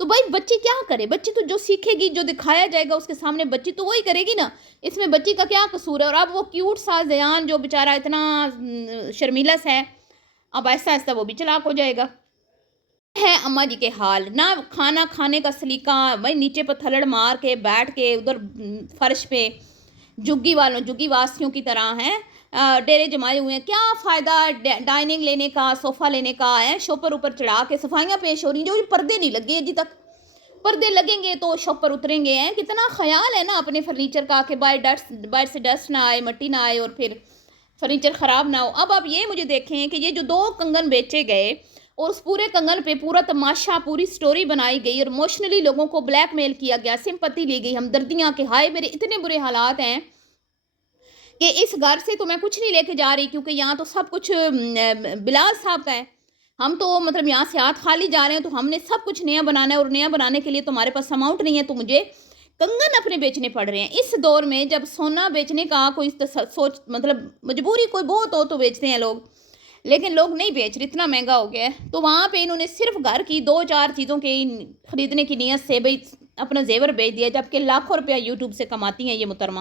تو بھائی بچی کیا کرے؟ بچی تو جو سیکھے گی، جو دکھایا جائے گا اس کے سامنے بچی تو وہی کرے گی نا. اس میں بچی کا کیا قصور ہے؟ اور اب وہ کیوٹ سا زیان جو بیچارہ اتنا شرمیلا سا ہے، اب آہستہ آہستہ وہ بھی چلاک ہو جائے گا. ہے اماں جی کے حال، نہ کھانا کھانے کا سلیقہ، بھائی نیچے پتھلڑ مار کے بیٹھ کے ادھر فرش پہ جگی واسیوں کی طرح ہیں ڈیرے جمائے ہوئے ہیں. کیا فائدہ ڈائننگ لینے کا، صوفہ لینے کا ہے؟ شوپر اوپر چڑھا کے صفائیاں پیش ہو رہی ہیں، جو پردے نہیں لگے ابھی تک. پردے لگیں گے تو شوپر اتریں گے. ہیں کتنا خیال ہے نا اپنے فرنیچر کا کہ باہر سے ڈسٹ نہ آئے، مٹی نہ آئے اور پھر فرنیچر خراب نہ ہو. اب آپ یہ مجھے دیکھیں کہ یہ جو 2 کنگن بیچے گئے اور اس پورے کنگن پہ پورا تماشا، پوری سٹوری بنائی گئی اور ایموشنلی لوگوں کو بلیک میل کیا گیا، سمپتی لی گئی، ہمدردیاں کہ ہائے میرے اتنے برے حالات ہیں کہ اس گھر سے تو میں کچھ نہیں لے کے جا رہی کیونکہ یہاں تو سب کچھ بلال صاحب کا ہے. ہم تو مطلب یہاں سے ہاتھ خالی جا رہے ہیں، تو ہم نے سب کچھ نیا بنانا ہے اور نیا بنانے کے لیے تو ہمارے پاس اماؤنٹ نہیں ہے، تو مجھے کنگن اپنے بیچنے پڑ رہے ہیں. اس دور میں جب سونا بیچنے کا کوئی سوچ مطلب مجبوری کوئی بہت ہو تو بیچتے ہیں لوگ، لیکن لوگ نہیں بیچ رہے، اتنا مہنگا ہو گیا ہے. تو وہاں پہ انہوں نے صرف گھر کی 2-4 چیزوں کے خریدنے کی نیت سے بھئی اپنا زیور بیچ دیا، جبکہ لاکھوں روپیہ یوٹیوب سے کماتی ہیں یہ محترمہ،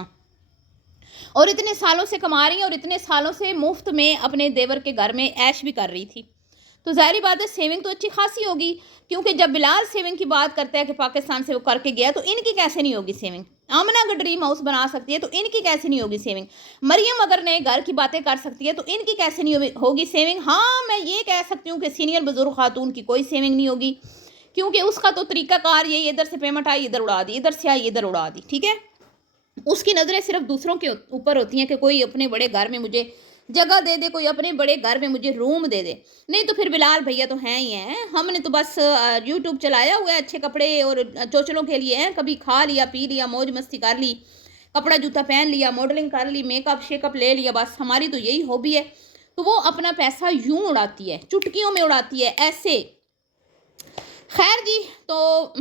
اور اتنے سالوں سے کما رہی ہیں اور اتنے سالوں سے مفت میں اپنے دیور کے گھر میں عیش بھی کر رہی تھی. تو ظاہری بات ہے سیونگ تو اچھی خاصی ہوگی، کیونکہ جب بلال سیونگ کی بات کرتا ہے کہ پاکستان سے وہ کر کے گیا، تو ان کی کیسے نہیں ہوگی سیونگ؟ آمنہ اگر ڈریم ہاؤس بنا سکتی ہے تو ان کی کیسے نہیں ہوگی سیونگ؟ مریم اگر نئے گھر کی باتیں کر سکتی ہے تو ان کی کیسے نہیں ہوگی سیونگ؟ ہاں میں یہ کہہ سکتی ہوں کہ سینئر بزرگ خاتون کی کوئی سیونگ نہیں ہوگی، کیونکہ اس کا تو طریقہ کار یہی، ادھر سے پیمنٹ آئی ادھر اڑا دی، ادھر سے آئی ادھر اڑا دی. ٹھیک ہے، اس کی نظریں صرف دوسروں کے اوپر ہوتی ہیں کہ کوئی اپنے بڑے گھر میں مجھے جگہ دے دے، کوئی اپنے بڑے گھر میں مجھے روم دے دے. نہیں تو پھر بلال بھیا تو ہیں ہی ہیں، ہم نے تو بس یوٹیوب چلایا ہوا ہے اچھے کپڑے اور چوچلوں کے لیے ہیں، کبھی کھا لیا پی لیا موج مستی کر لی، کپڑا جوتا پہن لیا، ماڈلنگ کر لی، میک اپ شیک اپ لے لیا، بس ہماری تو یہی ہابی ہے. تو وہ اپنا پیسہ یوں اڑاتی ہے، چٹکیوں میں اڑاتی ہے ایسے. خیر جی، تو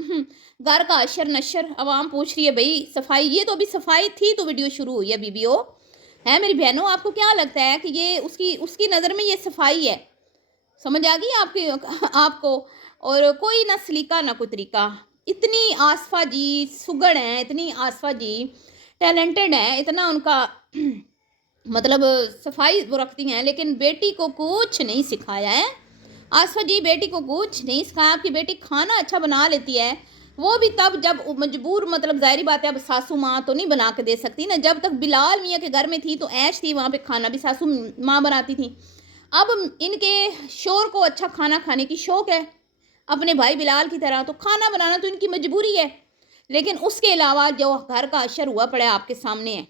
گھر کا اشر نشر عوام پوچھ رہی ہے بھئی صفائی، یہ تو ابھی صفائی تھی تو ویڈیو شروع ہوئی ہے بی بی او ہے میری بہنوں. آپ کو کیا لگتا ہے کہ یہ اس کی نظر میں یہ صفائی ہے؟ سمجھ آ گئی آپ کو؟ اور کوئی نہ سلیقہ نہ کوئی طریقہ. اتنی آصفہ جی سگڑ ہیں، اتنی آصفہ جی ٹیلنٹڈ ہیں، اتنا ان کا مطلب صفائی وہ رکھتی ہیں، لیکن بیٹی کو کچھ نہیں سکھایا ہے. آصفہ جی بیٹی کو کچھ نہیں سکھایا. آپ کی بیٹی کھانا اچھا بنا لیتی ہے، وہ بھی تب جب مجبور، مطلب ظاہری بات ہے اب ساسو ماں تو نہیں بنا کے دے سکتی نا. جب تک بلال میاں کے گھر میں تھی تو عیش تھی، وہاں پہ کھانا بھی ساسو ماں بناتی تھی. اب ان کے شور کو اچھا کھانا کھانے کی شوق ہے اپنے بھائی بلال کی طرح، تو کھانا بنانا تو ان کی مجبوری ہے. لیکن اس کے علاوہ جو گھر کا اشر ہوا پڑا ہے آپ کے سامنے ہے،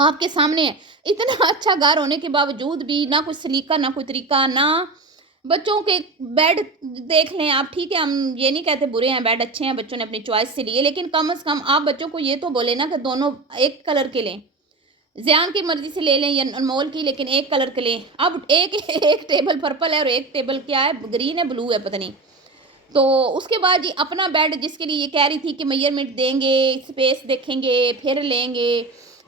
آپ کے سامنے ہے. اتنا اچھا گھر ہونے کے باوجود بھی نہ کوئی سلیقہ نہ کوئی طریقہ، نہ بچوں کے بیڈ دیکھ لیں آپ. ٹھیک ہے ہم یہ نہیں کہتے برے ہیں، بیڈ اچھے ہیں، بچوں نے اپنی چوائس سے لیے، لیکن کم از کم آپ بچوں کو یہ تو بولے نا کہ دونوں ایک کلر کے لیں، زیان کی مرضی سے لے لیں یا انمول کی، لیکن ایک کلر کے لیں. اب ایک ٹیبل پرپل ہے اور ایک ٹیبل کیا ہے، گرین ہے بلو ہے پتہ نہیں. تو اس کے بعد جی اپنا بیڈ جس کے لیے یہ کہہ رہی تھی کہ میئرمنٹ دیں گے، اسپیس دیکھیں گے، پھر لیں گے،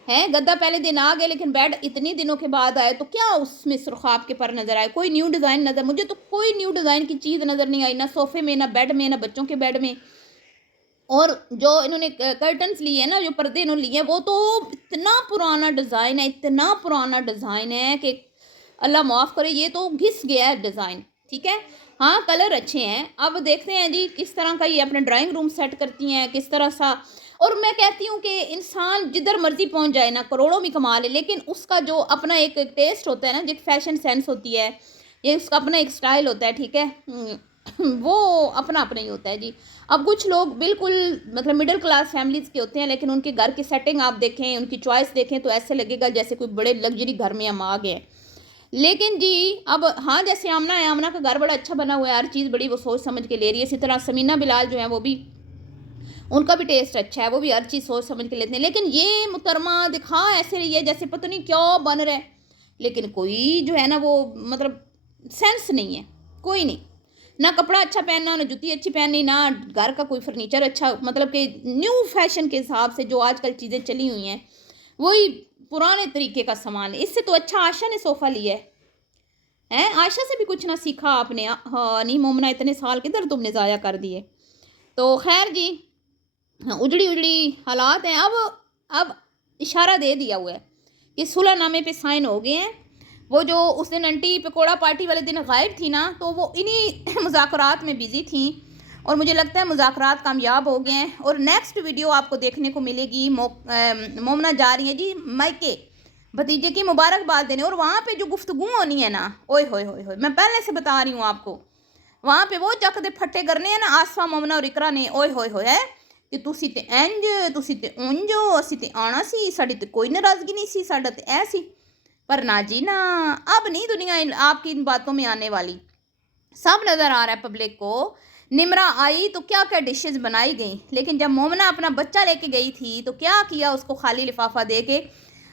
ہیں گدا پہلے دن آ گئے لیکن بیڈ اتنی دنوں کے بعد آئے، تو کیا اس میں سرخاب کے پر نظر آئے؟ کوئی نیو ڈیزائن نظر، مجھے تو کوئی نیو ڈیزائن کی چیز نظر نہیں آئی، نہ صوفے میں، نہ بیڈ میں، نہ بچوں کے بیڈ میں. اور جو انہوں نے کرٹنز لیے ہیں نا، جو پردے انہوں نے لیے ہیں، وہ تو اتنا پرانا ڈیزائن ہے، اتنا پرانا ڈیزائن ہے کہ اللہ معاف کرے، یہ تو گھس گیا ہے ڈیزائن. ٹھیک ہے، ہاں کلر اچھے ہیں. اب دیکھتے ہیں جی کس طرح کا یہ اپنا ڈرائنگ روم سیٹ کرتی ہیں، کس طرح سا. اور میں کہتی ہوں کہ انسان جدھر مرضی پہنچ جائے نا، کروڑوں بھی کما لے، لیکن اس کا جو اپنا ایک ٹیسٹ ہوتا ہے نا، جو ایک فیشن سینس ہوتی ہے، یہ اس کا اپنا ایک سٹائل ہوتا ہے. ٹھیک ہے، وہ اپنا اپنا ہی ہوتا ہے جی. اب کچھ لوگ بالکل مطلب مڈل کلاس فیملیز کے ہوتے ہیں، لیکن ان کے گھر کی سیٹنگ آپ دیکھیں، ان کی چوائس دیکھیں تو ایسے لگے گا جیسے کوئی بڑے لگژری گھر میں ہم آ گئے. لیکن جی اب ہاں جیسے آمنہ ہے، آمنہ کا گھر بڑا اچھا بنا ہوا ہے، ہر چیز بڑی وہ سوچ سمجھ کے لے رہی ہے. اسی طرح سمینہ بلال جو ہیں وہ بھی، ان کا بھی ٹیسٹ اچھا ہے، وہ بھی ہر چیز سوچ سمجھ کے لیتے ہیں. لیکن یہ محترمہ دکھا ایسے رہی ہے جیسے پتہ نہیں کیا بن رہا ہے، لیکن کوئی جو ہے نا وہ مطلب سینس نہیں ہے، کوئی نہیں. نہ کپڑا اچھا پہننا، نہ جوتی اچھی پہننی، نہ گھر کا کوئی فرنیچر اچھا، مطلب کہ نیو فیشن کے حساب سے جو آج کل چیزیں چلی ہوئی ہیں وہی پرانے طریقے کا سامان ہے. اس سے تو اچھا عائشہ نے صوفہ لیا ہے. عائشہ سے بھی کچھ نہ سیکھا آپ نے؟ ہاں نہیں مومنہ، اتنے سال کدھر تم نے ضائع کر دیے. تو خیر جی اجڑی اجڑی حالات ہیں. اب اشارہ دے دیا ہوا ہے کہ صلح نامے پہ سائن ہو گئے ہیں. وہ جو اس دن انٹی پکوڑا پارٹی والے دن غائب تھی نا, تو وہ انہی مذاکرات میں بزی تھیں, اور مجھے لگتا ہے مذاکرات کامیاب ہو گئے ہیں. اور نیکسٹ ویڈیو آپ کو دیکھنے کو ملے گی, مومنہ جا رہی ہیں جی مائکے بھتیجے کی مبارکباد دینے, اور وہاں پہ جو گفتگو ہونی ہے نا, اوئے ہوئے ہوئے ہوئے, میں پہلے سے بتا رہی ہوں آپ کو, وہاں پہ وہ چک دے پھٹے کرنے ہیں نا آصفہ, مومنہ اور اقرا نے, اوئے ہوئے ہوئے ہے کہ تسی تے انج تسی تے اونج, اسی تے آنا سی, ساڈی تے کوئی ناراضگی نہیں سی, ساڈا تے اے سی. پر نا جی نا, اب نہیں دنیا آپ کی ان باتوں میں آنے والی. سب نظر آ رہا ہے پبلک کو. نمرہ آئی تو کیا کیا ڈشز بنائی گئیں, لیکن جب مومنہ اپنا بچہ لے کے گئی تھی تو کیا کیا, اس کو خالی لفافہ دے کے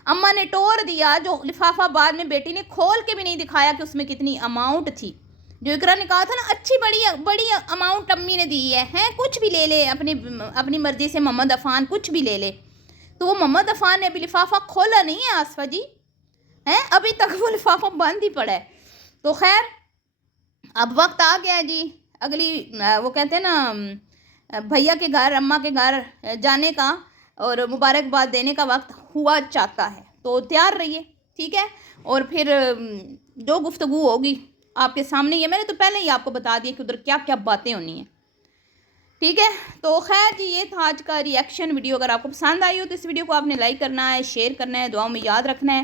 اماں نے ٹور دیا, جو لفافہ بعد میں بیٹی نے کھول کے بھی نہیں دکھایا کہ اس میں کتنی اماؤنٹ تھی. جو اقرا نے کہا تھا نا اچھی بڑی اماؤنٹ امی نے دی ہے, کچھ بھی لے لے اپنی مرضی سے, محمد عفان کچھ بھی لے لے. تو وہ محمد عفان نے ابھی لفافہ کھولا نہیں ہے آصفہ جی, ابھی تک وہ لفافہ بند ہی پڑا ہے. تو خیر اب وقت آ گیا ہے جی اگلی, وہ کہتے ہیں نا بھیا کے گھر اماں کے گھر جانے کا اور مبارکباد دینے کا وقت ہوا چاہتا ہے. تو تیار رہیے, ٹھیک ہے. اور پھر جو گفتگو ہوگی آپ کے سامنے ہی ہے, میں نے تو پہلے ہی آپ کو بتا دیا کہ ادھر کیا کیا باتیں ہونی ہیں, ٹھیک ہے. تو خیر جی یہ تھا آج کا ریئیکشن ویڈیو. اگر آپ کو پسند آئی ہو تو اس ویڈیو کو آپ نے لائک کرنا ہے, شیئر کرنا ہے, دعاؤں میں یاد رکھنا ہے.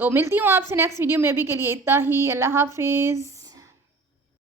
تو ملتی ہوں آپ سے نیکسٹ ویڈیو میں, ابھی کے لیے اتنا ہی. اللہ حافظ.